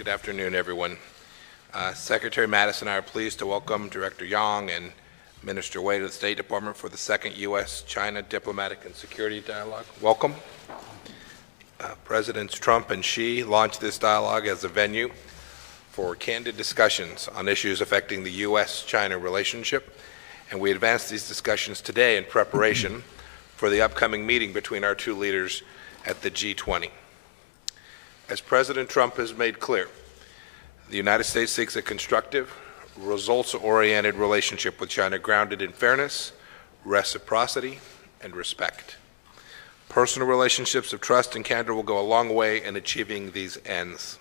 Good afternoon, everyone. Secretary Mattis and I are pleased to welcome Director Yang and Minister Wei to the State Department for the second U.S.-China Diplomatic and Security Dialogue. Welcome. Presidents Trump and Xi launched this dialogue as a venue for candid discussions on issues affecting the U.S.-China relationship, and we advanced these discussions today in preparation for the upcoming meeting between our two leaders at the G20. As President Trump has made clear, the United States seeks a constructive, results-oriented relationship with China grounded in fairness, reciprocity, and respect. Personal relationships of trust and candor will go a long way in achieving these ends.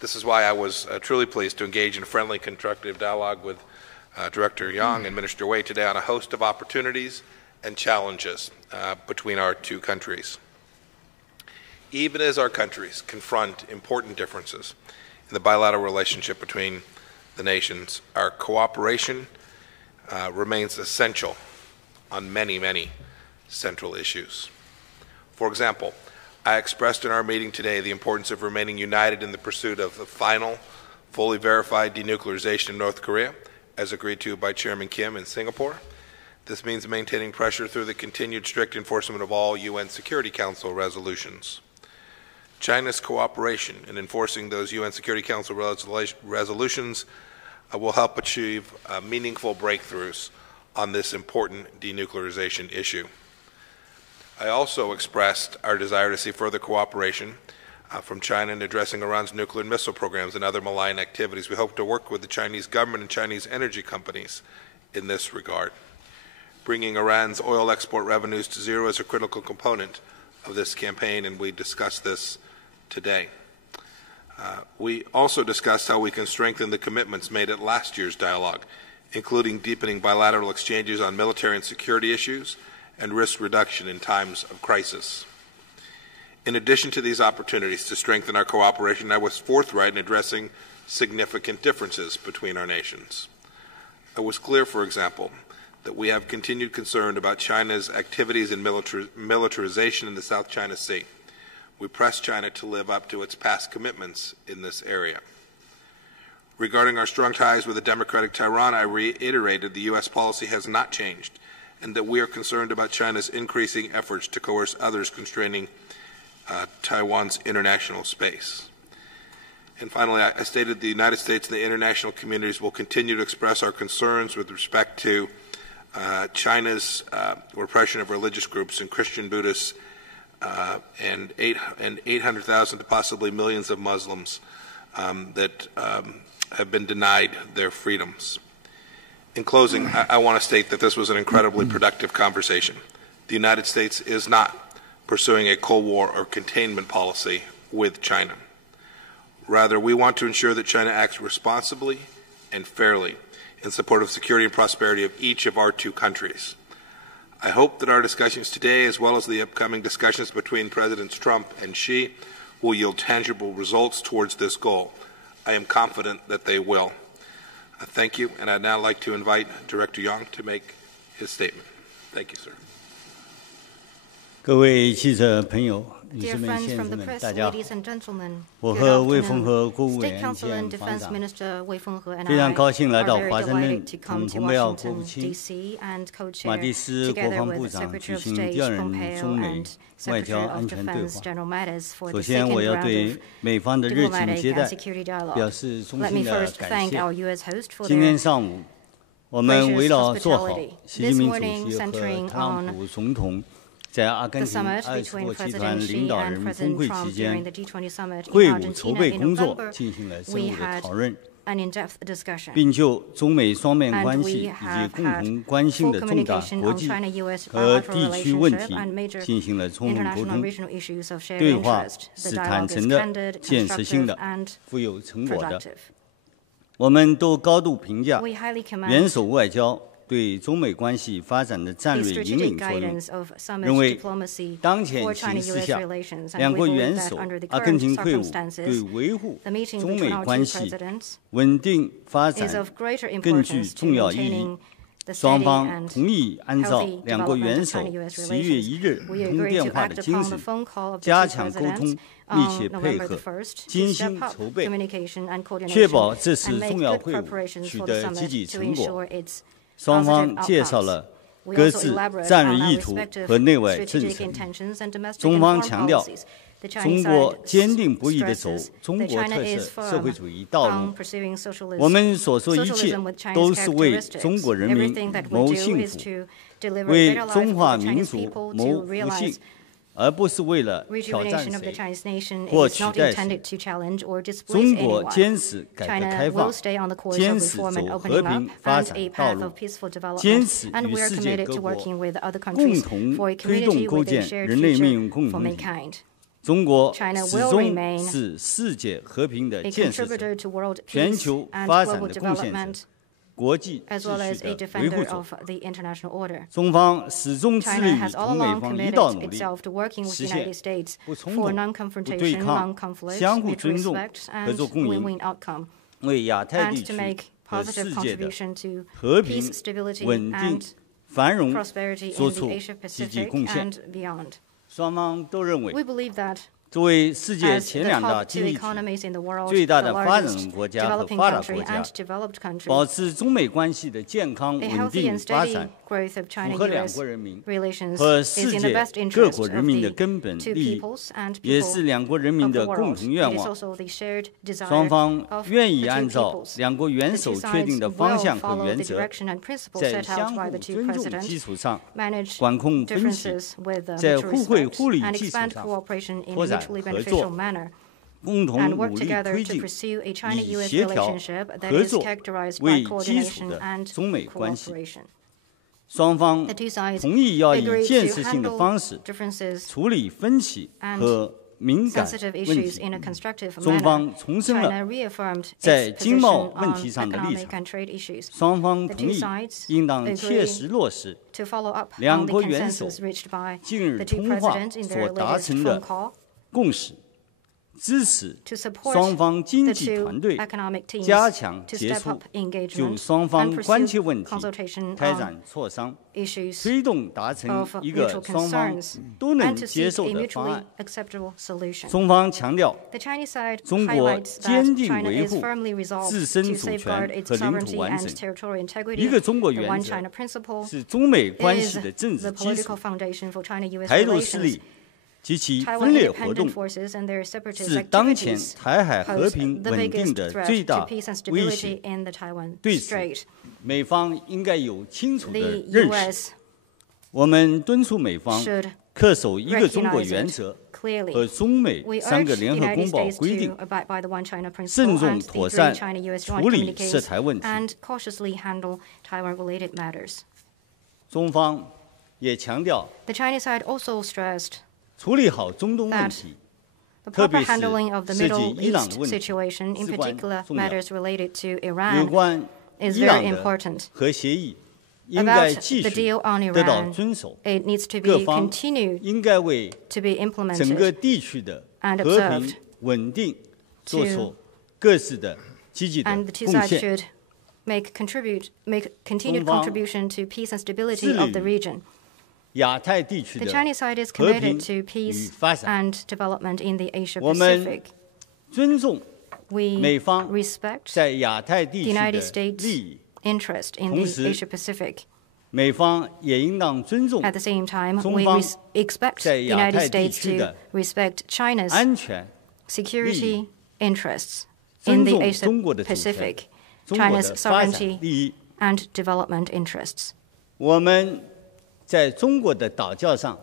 This is why I was truly pleased to engage in friendly, constructive dialogue with Director Yang and Minister Wei today on a host of opportunities and challenges between our two countries. Even as our countries confront important differences in the bilateral relationship between the nations, our cooperation remains essential on many, many central issues. For example, I expressed in our meeting today the importance of remaining united in the pursuit of the final, fully verified denuclearization of North Korea, as agreed to by Chairman Kim in Singapore. This means maintaining pressure through the continued strict enforcement of all UN Security Council resolutions. China's cooperation in enforcing those UN Security Council resolutions will help achieve meaningful breakthroughs on this important denuclearization issue. I also expressed our desire to see further cooperation from China in addressing Iran's nuclear and missile programs and other malign activities. We hope to work with the Chinese government and Chinese energy companies in this regard. Bringing Iran's oil export revenues to zero is a critical component of this campaign, and we discussed this today. We also discussed how we can strengthen the commitments made at last year's dialogue, including deepening bilateral exchanges on military and security issues and risk reduction in times of crisis. In addition to these opportunities to strengthen our cooperation, I was forthright in addressing significant differences between our nations. I was clear, for example, that we have continued concern about China's activities in militarization in the South China Sea. We pressed China to live up to its past commitments in this area. Regarding our strong ties with the democratic Tehran, I reiterated the U.S. policy has not changed and that we are concerned about China's increasing efforts to coerce others constraining Taiwan's international space. And finally, I stated the United States and the international communities will continue to express our concerns with respect to China's repression of religious groups and Christian, Buddhists, and 800,000 to possibly millions of Muslims that have been denied their freedoms. In closing, I want to state that this was an incredibly productive conversation. The United States is not pursuing a Cold War or containment policy with China. Rather, we want to ensure that China acts responsibly and fairly in support of security and prosperity of each of our two countries. I hope that our discussions today, as well as the upcoming discussions between Presidents Trump and Xi, will yield tangible results towards this goal. I am confident that they will. Thank you, and I'd now like to invite Director Yang to make his statement. Thank you, sir. 各位记者朋友、女士们、先生们，大家好！我和魏凤和国务委员兼防长非常高兴来到华盛顿，同蓬佩奥国务卿、马蒂斯国防部长举行第二轮中美外交安全对话。首先，我要对美方的热情接待表示衷心的感谢。今天上午，我们围绕做好习近平主席和特朗普总统在阿根廷20国集团领导人峰会期间会晤筹备工作进行了深入的讨论，并就中美双面关系以及共同关心的重大国际和地区问题进行了充分沟通。对话是坦诚的、建设性的、富有成果的。我们都高度评价元首外交对中美关系发展的战略引领作用，认为当前形势下，两国元首阿根廷会晤对维护中美关系稳定发展更具重要意义。双方同意按照两国元首11月1日通电话的精神，加强沟通，密切配合，精心筹备，确保这次重要会晤取得积极成果。双方介绍了各自战略意图和内外政策。中方强调，中国坚定不移地走中国特色社会主义道路，我们所说一切都是为中国人民谋幸福，为中华民族谋福幸，而不是为了挑战谁或取代谁。中国坚持改革开放，坚持走和平发展道路，坚持与世界各国共同推动构建人类命运共同体。中国始终是世界和平的建设者，全球发展的贡献者，国际秩序的维护者。中方始终致力于同美方一道努力，实现不冲突、不对抗、相互尊重、合作共赢，为亚太地区和世界的和平、稳定、繁荣做出积极贡献。双方都认为，作为世界前2大经济体、最大的发展中国家和发达国家，保持中美关系的健康稳定发展，符合两国人民和世界各国人民的根本利益，也是两国人民的共同愿望。双方愿意按照两国元首确定的方向和原则，在相互尊重基础上管控分歧，在互惠互利基础上拓展合作，共同努力推进以协调合作为基础的中美关系。双方同意要以建设性的方式处理分歧和敏感问题。中方重申了在经贸问题上的立场，双方同意应当切实落实两国元首近日通话所达成的共识，支持双方经济团队加强接触，就双方关切问题开展磋商，推动达成一个双方都能接受的方案。中方强调，中国坚定维护自身主权和领土完整，一个中国原则是中美关系的政治基础。台独势力及其分裂活动是当前台海和平稳定的最大威胁。对此，美方应该有清楚的认识。我们敦促美方恪守一个中国原则和中美3个联合公报规定，慎重妥善处理涉台问题。中方也强调，处理好中东问题，特别是涉及伊朗的问题，至关重要。有关伊朗的核协议应该继续得到遵守，各方应该为整个地区的和平稳定做出各自的积极的贡献。致力于亚太地区的和平与发展。我们尊重美方在亚太地区的利益，同时美方也应当尊重中方在亚太地区的安全利益，尊重中国的主权、中国的发展利益。我们在中国的岛礁上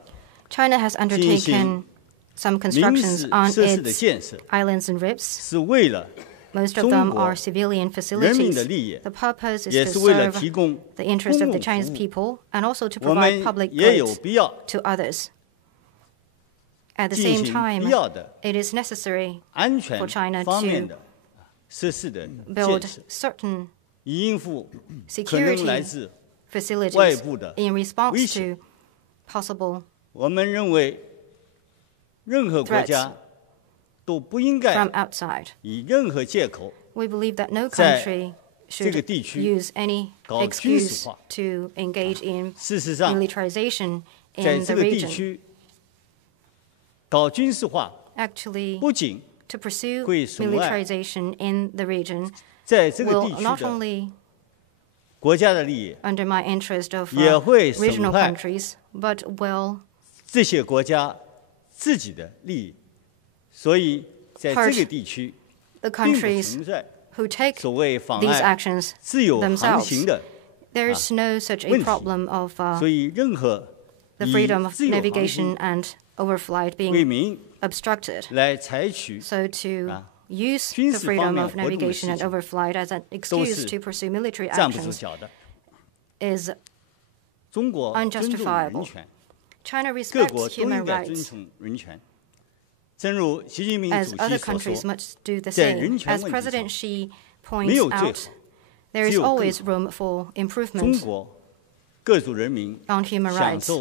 进行民事设施的建设，是为了中国人民的利益，也是为了提供公共服务。我们也有必要进行必要的安全方面的设施的建设，以应付可能来自外部的威胁。我们认为，任何国家都不应该以任何借口在 should use any excuse to engage in militarization in the region. Actually, to pursue militarization in the region will not only undermine interest of regional countries, but will hurt the countries who take these actions themselves. There is no such a problem of the freedom of navigation and overflight being obstructed. So to use the freedom of navigation and overflight as an excuse to pursue military actions is unjustifiable. China respects human rights, as other countries must do the same. As President Xi points out, there is always room for improvement on human rights.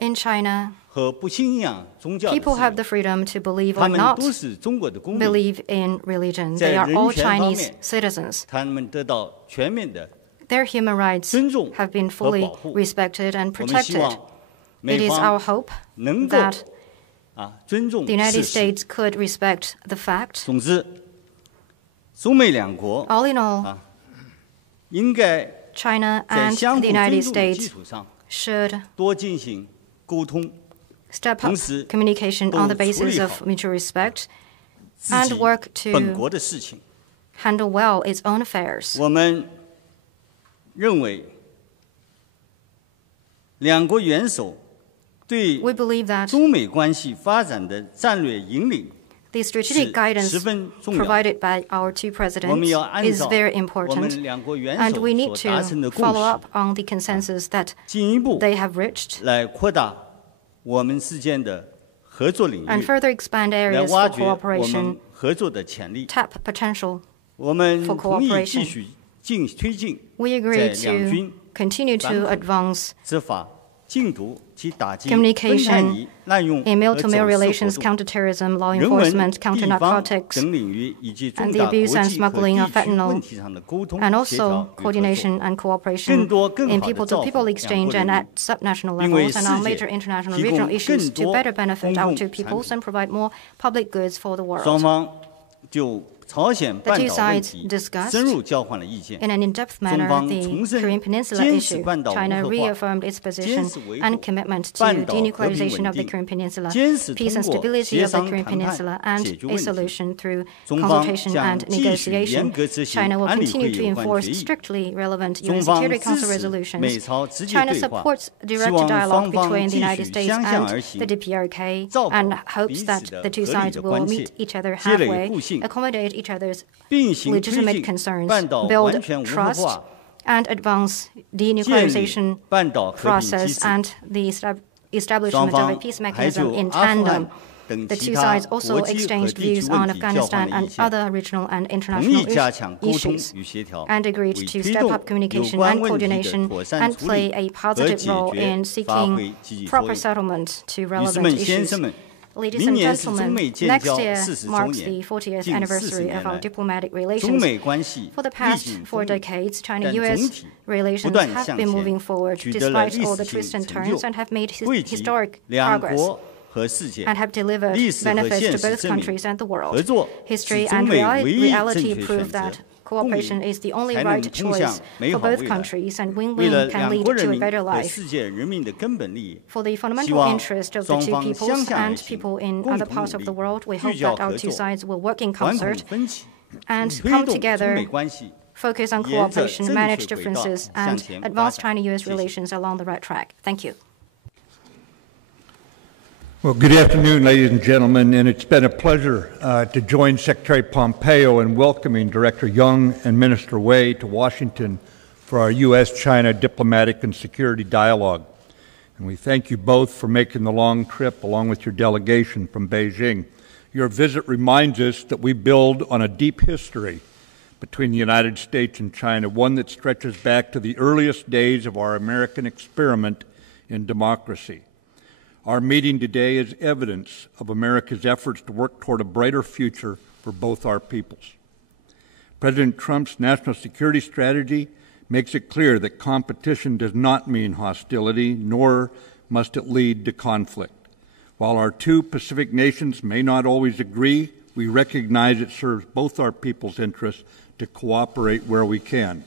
In China, people have the freedom to believe or not believe in religion. They are all Chinese citizens. Their human rights have been fully respected and protected. It is our hope that the United States could respect the fact. All in all, China and the United States should step up communication on the basis of mutual respect and work to handle well its own affairs. We believe that the strategic guidance provided by our two presidents is very important, and we need to follow up on the consensus that they have reached and further expand areas for cooperation, tap potential for cooperation. We agree to continue to advance communication in male-to-male relations, counterterrorism, law enforcement, counter-narcotics, and the abuse and smuggling of fentanyl, and also coordination and cooperation in people-to-people exchange and at subnational levels and on major international and regional issues to better benefit our two peoples and provide more public goods for the world. The two sides discussed in an in-depth manner the Korean Peninsula issue. China reaffirmed its position and commitment to denuclearization of the Korean Peninsula, peace and stability of the Korean Peninsula, and a solution through consultation and negotiation. China will continue to enforce strictly relevant UN Security Council resolutions. China supports direct dialogue between the United States and the DPRK and hopes that the two sides will meet each other halfway, accommodate each other's legitimate concerns, build trust, and advance denuclearization process and the establishment of a peace mechanism in tandem. The two sides also exchanged views on Afghanistan and other regional and international issues and agreed to step up communication and coordination and play a positive role in seeking proper settlement to relevant issues. Ladies and gentlemen, next year marks the 40th anniversary of our diplomatic relations. For the past 4 decades, China-U.S. relations have been moving forward despite all the twists and turns and have made historic progress and have delivered benefits to both countries and the world. History and reality prove that cooperation is the only right choice for both countries, and win-win can lead to a better life. For the fundamental interest of the two peoples and people in other parts of the world, we hope that our two sides will work in concert and come together, focus on cooperation, manage differences, and advance China-U.S. relations along the right track. Thank you. Well, good afternoon, ladies and gentlemen, and it's been a pleasure to join Secretary Pompeo in welcoming Director Young and Minister Wei to Washington for our U.S.-China diplomatic and security dialogue. And we thank you both for making the long trip along with your delegation from Beijing. Your visit reminds us that we build on a deep history between the United States and China, one that stretches back to the earliest days of our American experiment in democracy. Our meeting today is evidence of America's efforts to work toward a brighter future for both our peoples. President Trump's national security strategy makes it clear that competition does not mean hostility, nor must it lead to conflict. While our two Pacific nations may not always agree, we recognize it serves both our people's interests to cooperate where we can.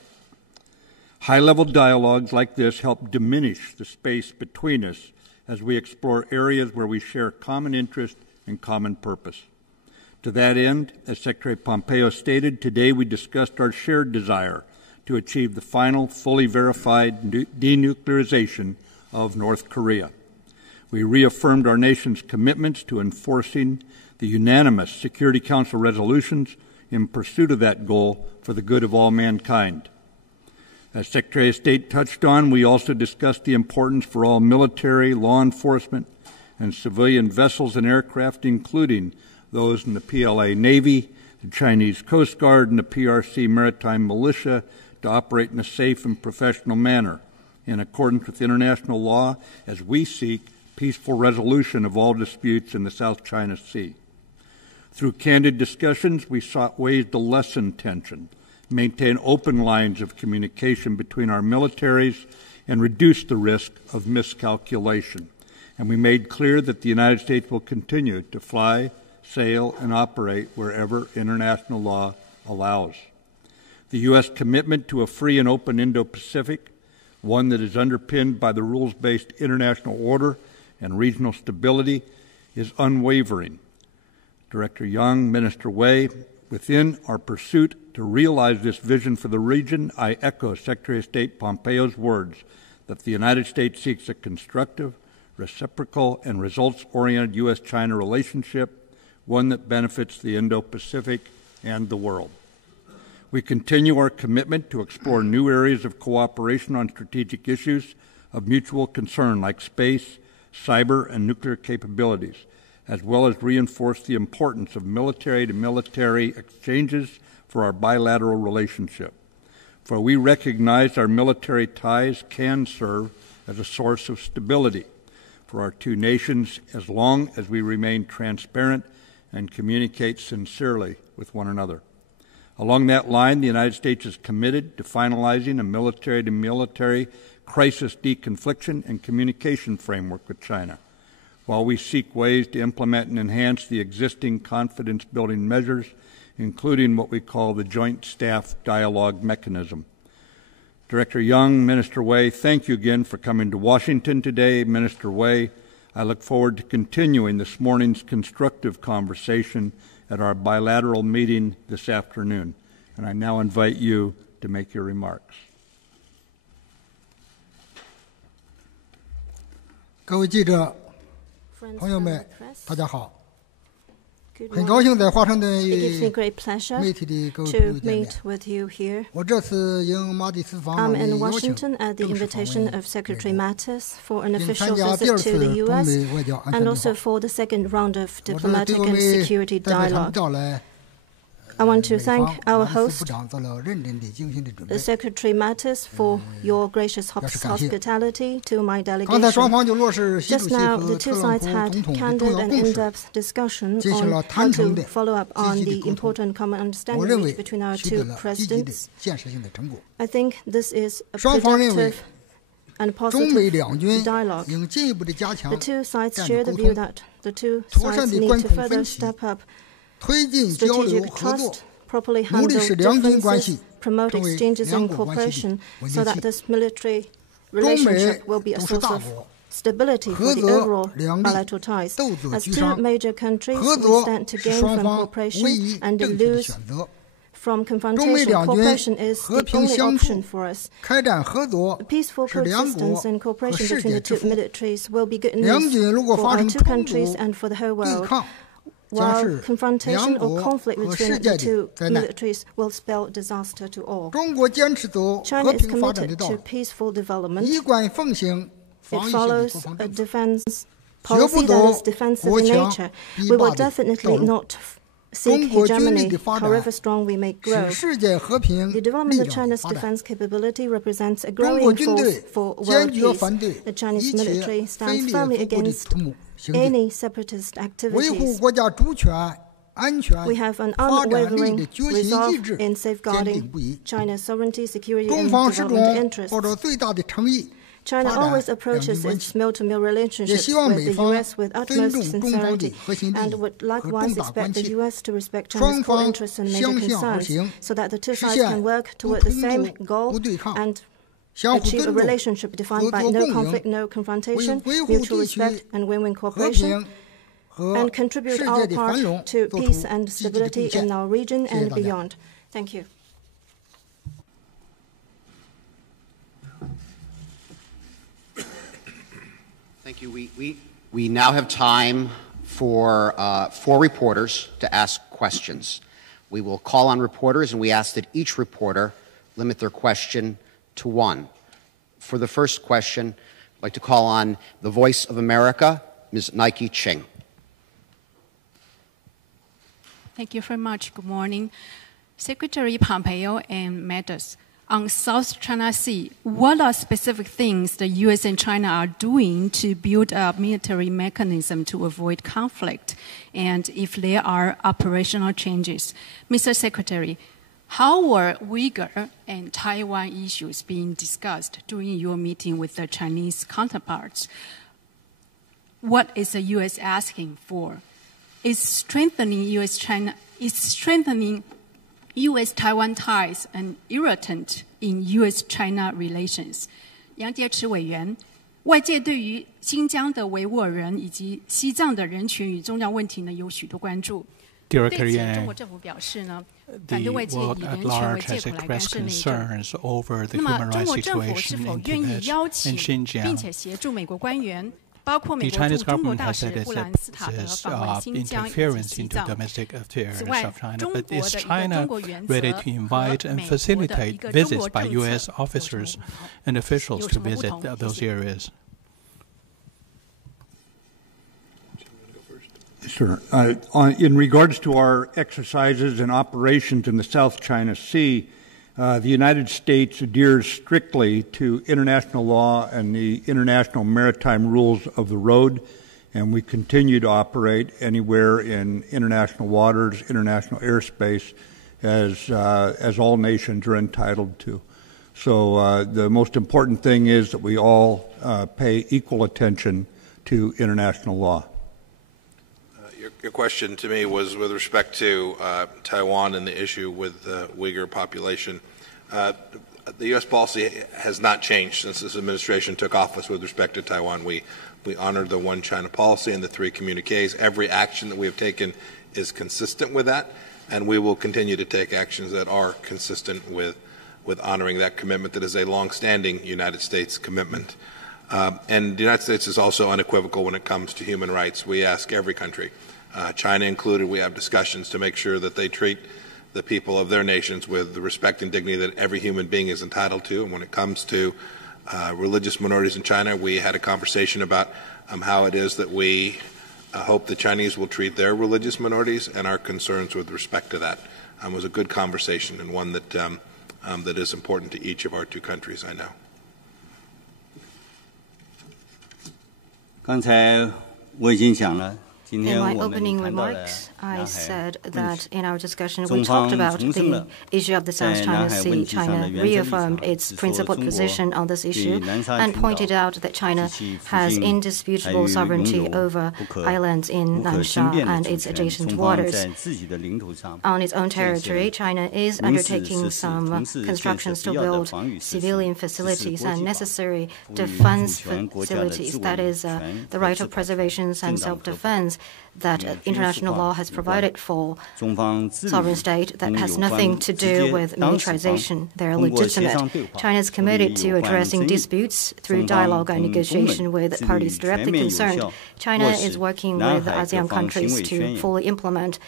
High-level dialogues like this help diminish the space between us as we explore areas where we share common interest and common purpose. To that end, as Secretary Pompeo stated, today we discussed our shared desire to achieve the final, fully verified denuclearization of North Korea. We reaffirmed our nation's commitments to enforcing the unanimous Security Council resolutions in pursuit of that goal for the good of all mankind. As Secretary of State touched on, we also discussed the importance for all military, law enforcement, and civilian vessels and aircraft, including those in the PLA Navy, the Chinese Coast Guard, and the PRC Maritime Militia, to operate in a safe and professional manner in accordance with international law as we seek peaceful resolution of all disputes in the South China Sea. Through candid discussions, we sought ways to lessen tension, maintain open lines of communication between our militaries, and reduce the risk of miscalculation. And we made clear that the United States will continue to fly, sail, and operate wherever international law allows. The U.S. commitment to a free and open Indo-Pacific, one that is underpinned by the rules-based international order and regional stability, is unwavering. Director Young, Minister Wei, within our pursuit to realize this vision for the region, I echo Secretary of State Pompeo's words that the United States seeks a constructive, reciprocal, and results-oriented U.S.-China relationship, one that benefits the Indo-Pacific and the world. We continue our commitment to explore new areas of cooperation on strategic issues of mutual concern like space, cyber, and nuclear capabilities, as well as reinforce the importance of military-to-military exchanges for our bilateral relationship. For we recognize our military ties can serve as a source of stability for our two nations as long as we remain transparent and communicate sincerely with one another. Along that line, the United States is committed to finalizing a military-to-military crisis deconfliction and communication framework with China, while we seek ways to implement and enhance the existing confidence-building measures, including what we call the Joint Staff Dialogue Mechanism. Director Young, Minister Wei, thank you again for coming to Washington today. Minister Wei, I look forward to continuing this morning's constructive conversation at our bilateral meeting this afternoon. And I now invite you to make your remarks. 各位记者、朋友们，大家好。很高兴在华盛顿与媒体的各位朋友见面。我这次应马蒂斯访问的邀请，正式访问，并参加第二次中美外交安全对话。我是对我们代表团召来。I want to thank our host, Secretary Mattis, for your gracious hospitality to my delegation. Just now, the two sides had candid and in-depth discussion on how to follow up on the important common understanding reached between our two presidents. I think this is a productive and positive dialogue. The two sides share the view that the two sides need to further step up strategic trust, properly handle differences, promote exchanges and cooperation so that this military relationship will be a source of stability for the overall bilateral ties. As two major countries, we stand to gain from cooperation and lose from confrontation. Cooperation is the only option for us. Peaceful coexistence and cooperation between the two militaries will be good news for our two countries and for the whole world, while confrontation or conflict between the two militaries will spell disaster to all. China is committed to peaceful development. It follows a defense policy that is defensive in nature. We will definitely not seek hegemony, however strong we may grow. The development of China's defense capability represents a growing force for world peace. The Chinese military stands firmly against any separatist activities. We have an unwavering resolve in safeguarding China's sovereignty, security, and development interests. China always approaches its mill-to-mill relationships with the U.S. with utmost sincerity and would likewise expect the U.S. to respect China's core interests and major concerns so that the two sides can work toward the same goal and achieve a relationship defined by no conflict, no confrontation, mutual respect, and win-win cooperation, and contribute our part to peace and stability in our region and beyond. Thank you. Thank you. We now have time for 4 reporters to ask questions. We will call on reporters, and we ask that each reporter limit their question to 1. For the first question, I'd like to call on the Voice of America, Ms. Nike Ching. Thank you very much. Good morning. Secretary Pompeo and Mattis. On South China Sea, what are specific things the U.S. and China are doing to build a military mechanism to avoid conflict? And if there are operational changes? Mr. Secretary, how were Uyghur and Taiwan issues being discussed during your meeting with the Chinese counterparts? What is the U.S. asking for? Is strengthening U.S.-Taiwan ties an irritant in U.S.-China relations? 杨洁篪委员，外界对于新疆的维吾尔人以及西藏的人权与宗教问题呢有许多关注。对此，中国政府表示呢，反对外界以人权为借口来干涉内政。那么，中国政府是否愿意邀请并且协助美国官员？包括美国驻中国大使布兰斯塔德访问新疆以及西藏。此外，中国的一个中国原则和美国的一个中国政策有什么不同？谢谢。Sure. In regards to our exercises and operations in the South China Sea, the United States adheres strictly to international law and the international maritime rules of the road, and we continue to operate anywhere in international waters, international airspace, as all nations are entitled to. So the most important thing is that we all pay equal attention to international law. Your question to me was with respect to Taiwan and the issue with the Uyghur population. The U.S. policy has not changed since this administration took office with respect to Taiwan. We honored the One China policy and the 3 communiques. Every action that we have taken is consistent with that, and we will continue to take actions that are consistent with honoring that commitment that is a long-standing United States commitment. And the United States is also unequivocal when it comes to human rights. We ask every country, China included, we have discussions to make sure that they treat the people of their nations with the respect and dignity that every human being is entitled to. And when it comes to religious minorities in China, we had a conversation about how it is that we hope the Chinese will treat their religious minorities and our concerns with respect to that. It was a good conversation and one that, that is important to each of our 2 countries, I know. 刚才我已经讲了。 In my opening remarks, I said that in our discussion we talked about the issue of the South China Sea. China reaffirmed its principled position on this issue and pointed out that China has indisputable sovereignty over islands in Nansha and its adjacent waters. On its own territory, China is undertaking some constructions to build civilian facilities and necessary defense facilities. That is the right of preservation and self-defense that international law has provided for sovereign state that has nothing to do with militarization. They are legitimate. China is committed to addressing disputes through dialogue and negotiation with parties directly concerned. China is working with ASEAN countries to fully implement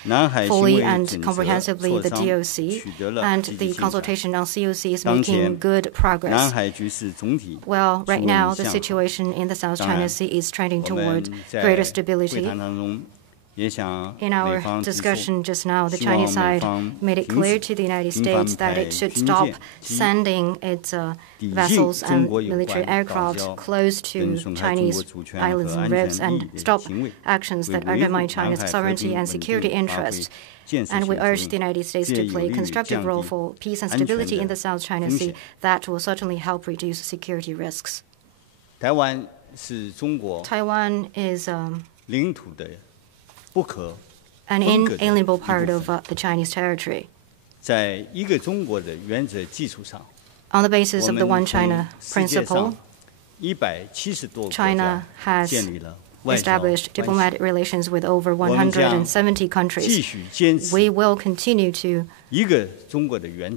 fully and comprehensively the DOC, and the consultation on COC is making good progress. Well, right now, the situation in the South China Sea is trending toward greater stability. In our discussion just now, the Chinese side made it clear to the United States that it should stop sending its vessels and military aircraft close to Chinese islands and rivers and stop actions that undermine China's sovereignty and security interests. And we urge the United States to play a constructive role for peace and stability in the South China Sea that will certainly help reduce security risks. Taiwan is an inalienable part of the Chinese territory. On the basis of the One China principle, China has established diplomatic relations with over 170 countries. We will continue to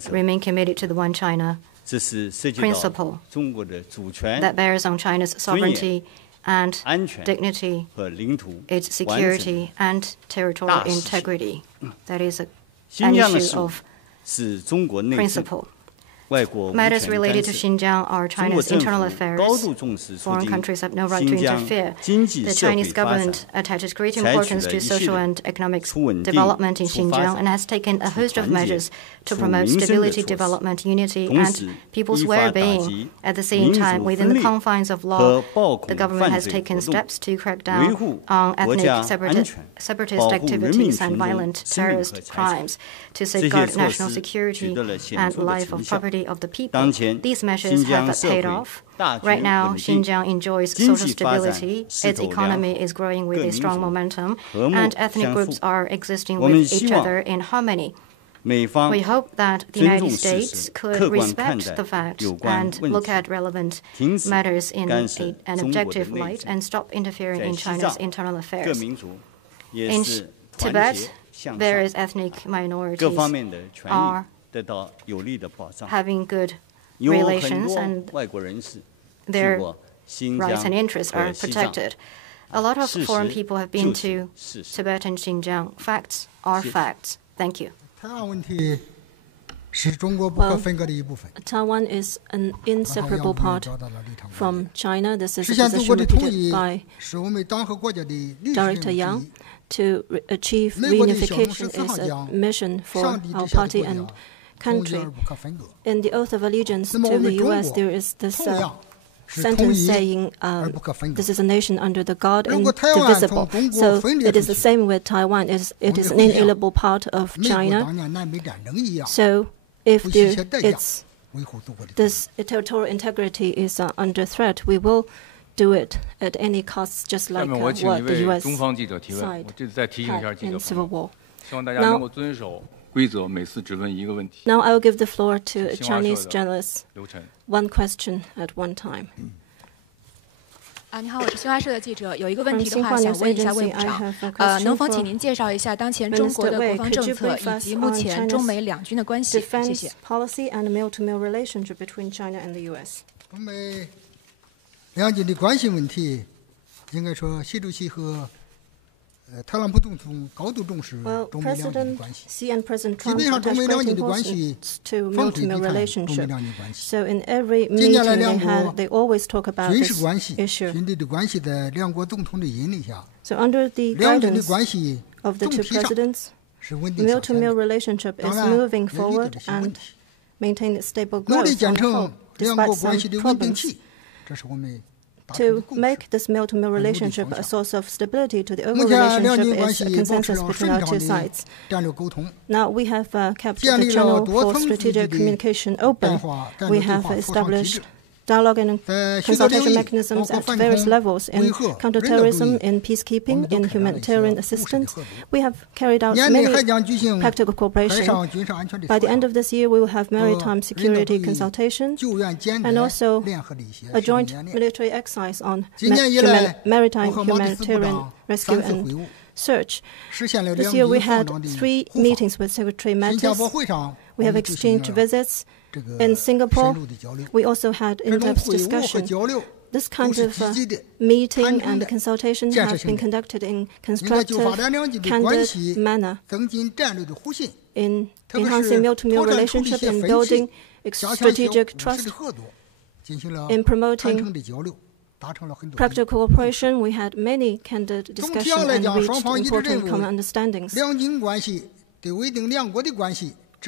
remain committed to the One China principle that bears on China's sovereignty and dignity, its security and territorial integrity. That is an issue of principle. Matters related to Xinjiang are China's internal affairs. Foreign countries have no right to interfere. The Chinese government attaches great importance to social and economic development in Xinjiang and has taken a host of measures to promote stability, development, unity, and people's well-being. At the same time, within the confines of law, the government has taken steps to crack down on ethnic separatist activities and violent terrorist crimes to safeguard national security and life of property of the people. These measures have paid off. Right now, Xinjiang enjoys social stability, its economy is growing with a strong momentum, and ethnic groups are existing with each other in harmony. We hope that the United States could respect the fact and look at relevant matters in an objective light and stop interfering in China's internal affairs. In Tibet, various ethnic minorities are having good relations and their rights and interests are protected. A lot of foreign people have been to Tibet and Xinjiang. Facts are facts. Thank you. Taiwan is an inseparable part from China. This is a position repeated by Director Yang. To achieve reunification is a mission for our party and country. In the oath of allegiance to the U.S., there is this sentence saying, this is a nation under the God indivisible. So it is the same with Taiwan. It is an inalienable part of China. So if this territorial integrity is under threat, we will do it at any cost, just like what the U.S. side had in Civil War. Now I will give the floor to a Chinese journalist. One question at one time. 你好，我是新华社的记者，有一个问题的话想问一下魏部长，能否请您介绍一下当前中国的国防政策以及目前中美两军的关系？谢谢。Policy and mil-to-mil relationship between China and the U.S. 中美两军的关系问题，应该说习主席和特朗普总统高度重视中美两军的关系。基本上中美两军的关系放推地看中美两军关系。近年来两国军事关系、军队的关系在两国总统的引领下，两军的关系总体上是稳定向前的。当然也遇到些问题，努力建成两国关系的稳定器。To make this mil-to-mil relationship a source of stability to the overall relationship is a consensus between our two sides. Now we have kept the channel for strategic communication open. We have established dialogue and consultation mechanisms at various levels in counterterrorism, in peacekeeping, in humanitarian assistance. We have carried out many practical cooperation. By the end of this year, we will have maritime security consultation and also a joint military exercise on maritime humanitarian rescue and search. This year we had 3 meetings with Secretary Mattis. We have exchanged visits. In Singapore, we also had in-depth discussion. This kind of meeting and consultation has been conducted in constructive, candid manner in enhancing mil-to-mil relationship, in building strategic trust, in promoting practical cooperation, we had many candid discussions and reached important common understandings.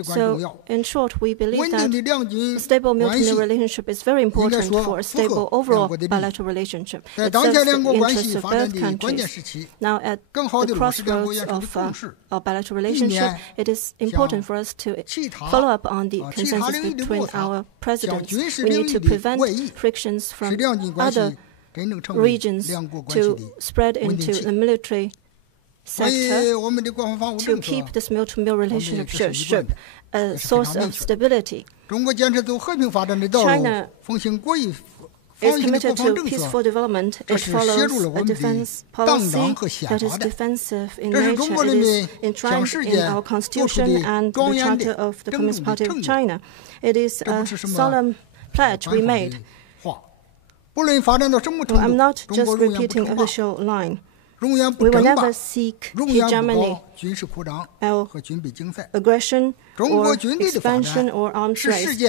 So, in short, we believe that a stable multi-layer relationship is very important for a stable overall bilateral relationship. It serves the interests of both countries. Now, at the crossroads of our bilateral relationship, it is important for us to follow up on the consensus between our presidents. We need to prevent frictions from other regions to spread into the military sector to keep this multi-layer relationship a source of stability. China is committed to peaceful development. It follows a defense policy that is defensive in nature. It is enshrined in our constitution and the Charter of the Communist Party of China. It is a solemn pledge we made. I'm not just repeating official line. We will never seek hegemony, aggression, or expansion or arms race.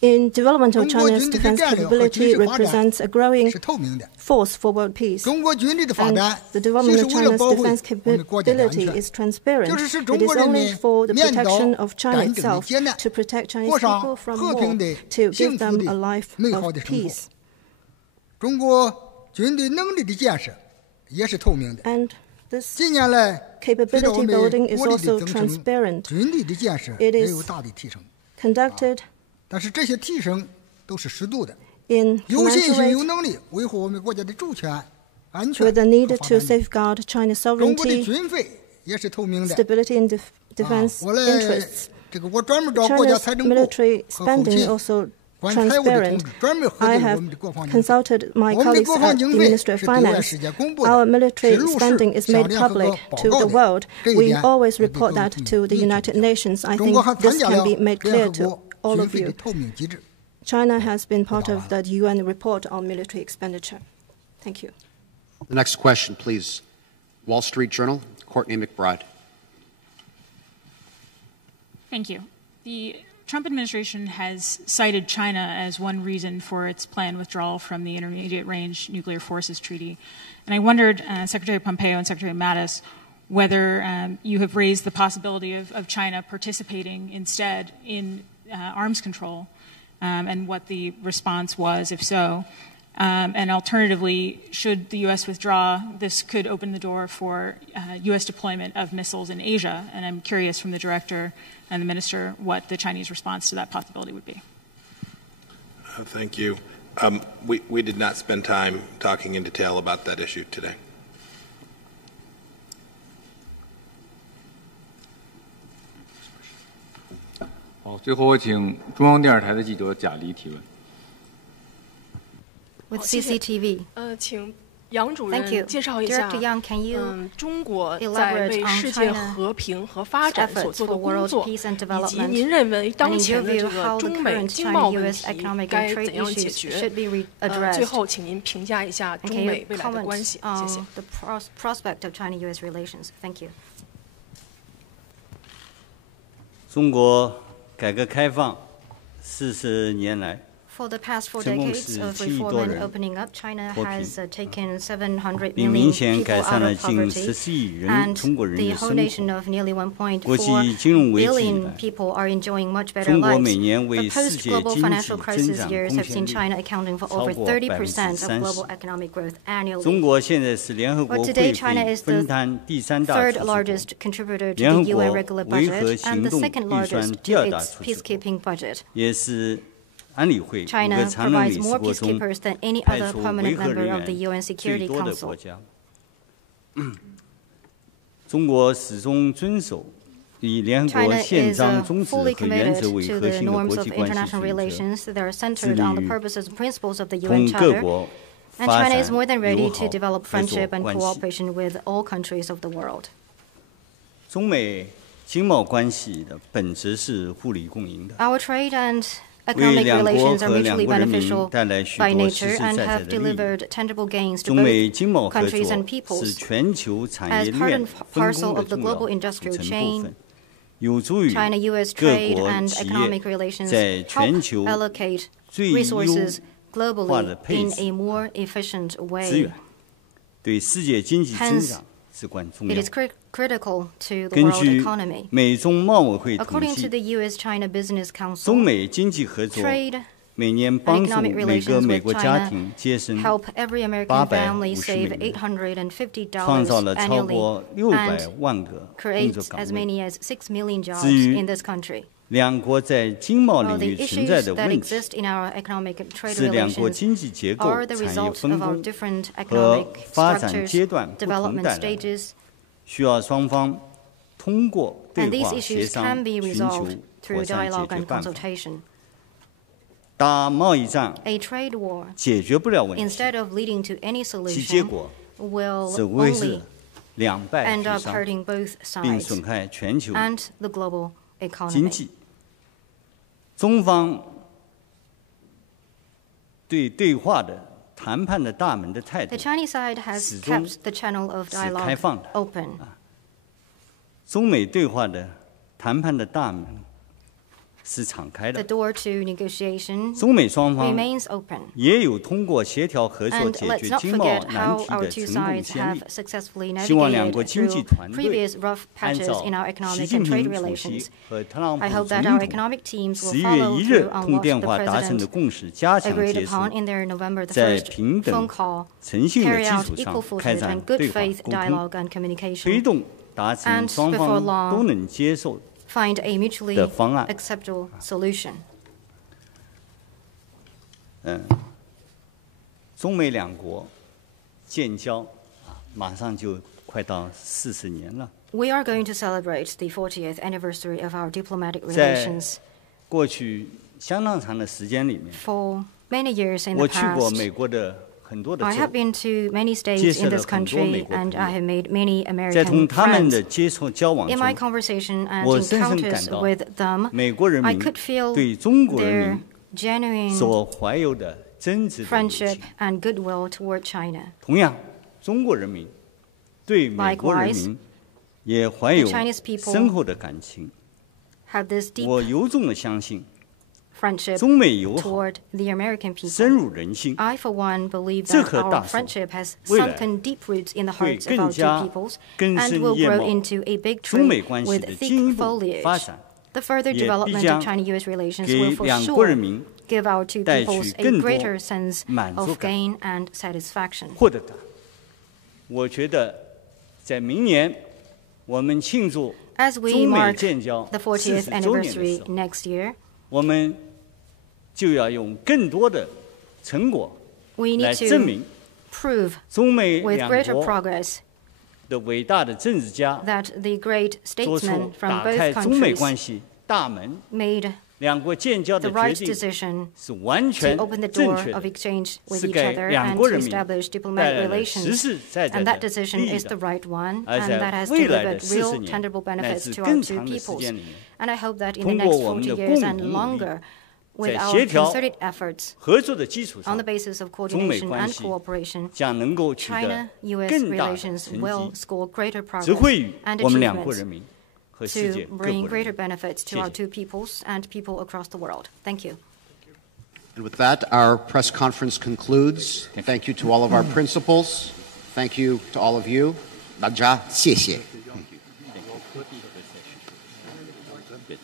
In development of China's defense capability represents a growing force for world peace. And the development of China's defense capability is transparent. It is only for the protection of China itself, to protect Chinese people from war, to give them a life of peace. And this capability building is also transparent. It is conducted in commensurate with the need to safeguard China's sovereignty, stability, and defense interests. China's military spending is also transparent. I have consulted my colleagues at the Ministry of Finance. Our military spending is made public to the world. We always report that to the United Nations. I think this can be made clear to all of you. China has been part of the UN report on military expenditure. Thank you. The next question, please. Wall Street Journal, Courtney McBride. Thank you. The Trump administration has cited China as one reason for its planned withdrawal from the Intermediate Range Nuclear Forces Treaty. And I wondered, Secretary Pompeo and Secretary Mattis, whether you have raised the possibility of China participating instead in arms control, and what the response was, if so. And alternatively, should the U.S. withdraw, this could open the door for U.S. deployment of missiles in Asia. And I'm curious from the director and the minister what the Chinese response to that possibility would be. Thank you. We did not spend time talking in detail about that issue today. With CCTV. Thank you. Director Yang, can you elaborate on China's efforts for world peace and development? And in your view, how the current China-U.S. economic and trade issues should be addressed? And can you comment on the prospect of China-U.S. relations? Thank you. 中国改革开放40年来。 For the past 4 decades of reform and opening up, China has taken 700 million people out of poverty, and the whole nation of nearly 1.4 billion people are enjoying much better lives. The post-global financial crisis years have seen China accounting for over 30% of global economic growth annually. But today, China is the third largest contributor to the UN regular budget and the second largest to its peacekeeping budget. China provides more peacekeepers than any other permanent member of the UN Security Council. China is fully committed to the norms of international relations that are centered on the purposes and principles of the UN Charter, and China is more than ready to develop friendship and cooperation with all countries of the world. Our trade and economic relations are mutually beneficial by nature and have delivered tangible gains to both countries and peoples. As part and parcel of the global industrial chain, China-U.S. trade and economic relations help allocate resources globally in a more efficient way. Hence, it is critical to the world economy. According to the U.S.-China Business Council, trade and economic relations with China help every American family save $850 annually and create as many as 6 million jobs in this country. The issues that exist in our economic and trade relations are the result of our different economic structures, development stages, and these issues can be resolved through dialogue and consultation. A trade war, instead of leading to any solution, will only end up hurting both sides and the global economy. 中方对对话的谈判的大门的态度 The Chinese side has kept the channel of dialogue open. 中美对话的谈判的大门是敞开的。The door to negotiation 中美双方 remains open. 也有通过协调合作 And 解 let's 决 not 经贸 forget 难 how 题 our 的 two 成功 sides 先 have 例。 successfully 希望两国 navigated 经济 through 团队 previous rough 按 patches 照 in our 习 economic 近 and trade 平主 relations. 席和特朗普 I hope 总 that our 统 economic teams will 11月 follow 1日 through on 通 what 电 the 话达成的 President 共识，加强 agreed 结束 upon in their November the 在 1st 平 phone 等 call, 诚信的 carry 基 out 础 equal 上开 footed 展 and good 对话 faith 沟通， dialogue and 推 communication, 动达成 and 双 before 方 long 都能接受 find a mutually 的方案。 acceptable solution. 中美两国建交马上就快到40年了。 We are going to celebrate the 40th anniversary of our diplomatic 在 relations. 过去相当长的时间里面， For many years in 我 the 去过 past, 美国的很多的 I 州 have，been to many 结 states 识 in 了 this 很多美 country, 国 and 朋 I 友。 have made many 在同 American 他们的 friends. 接触交往 In my 中， conversation and 我深深 encounters 感到 with them, 美国人 I 民 could feel 对中国人 their 民 genuine 所怀有的真挚的友 friendship 情。 and goodwill toward China. 同样，中国人民对美国人 Likewise, 民也怀有 the Chinese people 深厚的感情。 Have this deep 我由衷的相信， friendship 中美友好 toward the American 深 people. 入人心， I, for one, believe 这 that 棵 our 大树 friendship has 未来 sunken deep roots in the 会 hearts of 更 our two 加 peoples 根 and 深 will 叶 grow 茂。 into a big 中美 tree 关系 with 的 thick 进一步发 foliage. 展， The further 也 development 必将 of China-U.S. relations 给 will for 两国人 sure 民 give our two 带去 peoples a 更多 greater sense 满足 of 感 gain and satisfaction. 获得的。我觉得，在明年我们庆祝 As we 中美 mark 建交 the 40th 40周年的 anniversary 时候， next year, 我们就要用更多的成果 we 来 need 证 to 明 prove 中美 with 两 greater 国 progress 的伟大的政治家 that the great 做出 statesmen from 打 both 开中美 countries 关系大门、 made 两国建交 the 的 right 决定 decision 是完 to 全 open the 正 door 确 of 的， exchange with 是 each 给 other 两 and 国 to 人民 establish 带 diplomatic 来了实 relations. 实在在 And that 的 decision 利益 is the 的。 right one, 而 and that 在 has 未来的 delivered real 40年 tangible 乃 benefits 至 to our 更 two 长的时 peoples. 间里面， And I hope that in the 通 next 过我们 40的 years 共 and 同努力， longer, with 在 our 协调 concerted efforts 合作的基础 on 上 the，basis of 中美 coordination 关 and 系 cooperation, 将能够取得 China-U.S. 更大的 relations 成 will 绩， score greater 只 progress 会与 and 我们两国人 achievements 民和世界 to 各 bring 国 greater 人民。 benefits to 谢 our 谢。 two peoples and people across the world. Thank you. And with that, our press conference concludes. Thank you to all of our principals. Thank you to all of you. 大家谢谢。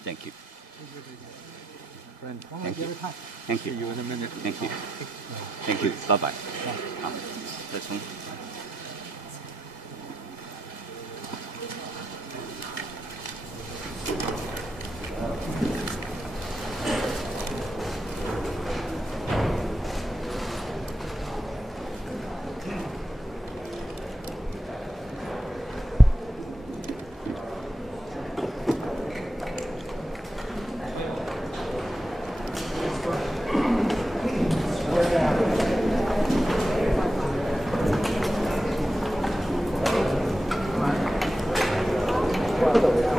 Thank you. Thank you. Thank you. Thank you. Thank you. Bye bye. 好，再重。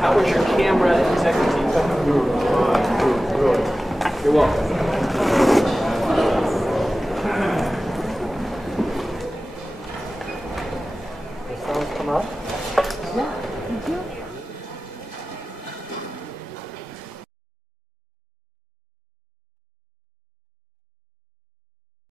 How was your camera and technique? You're welcome. The sounds come up? Yeah.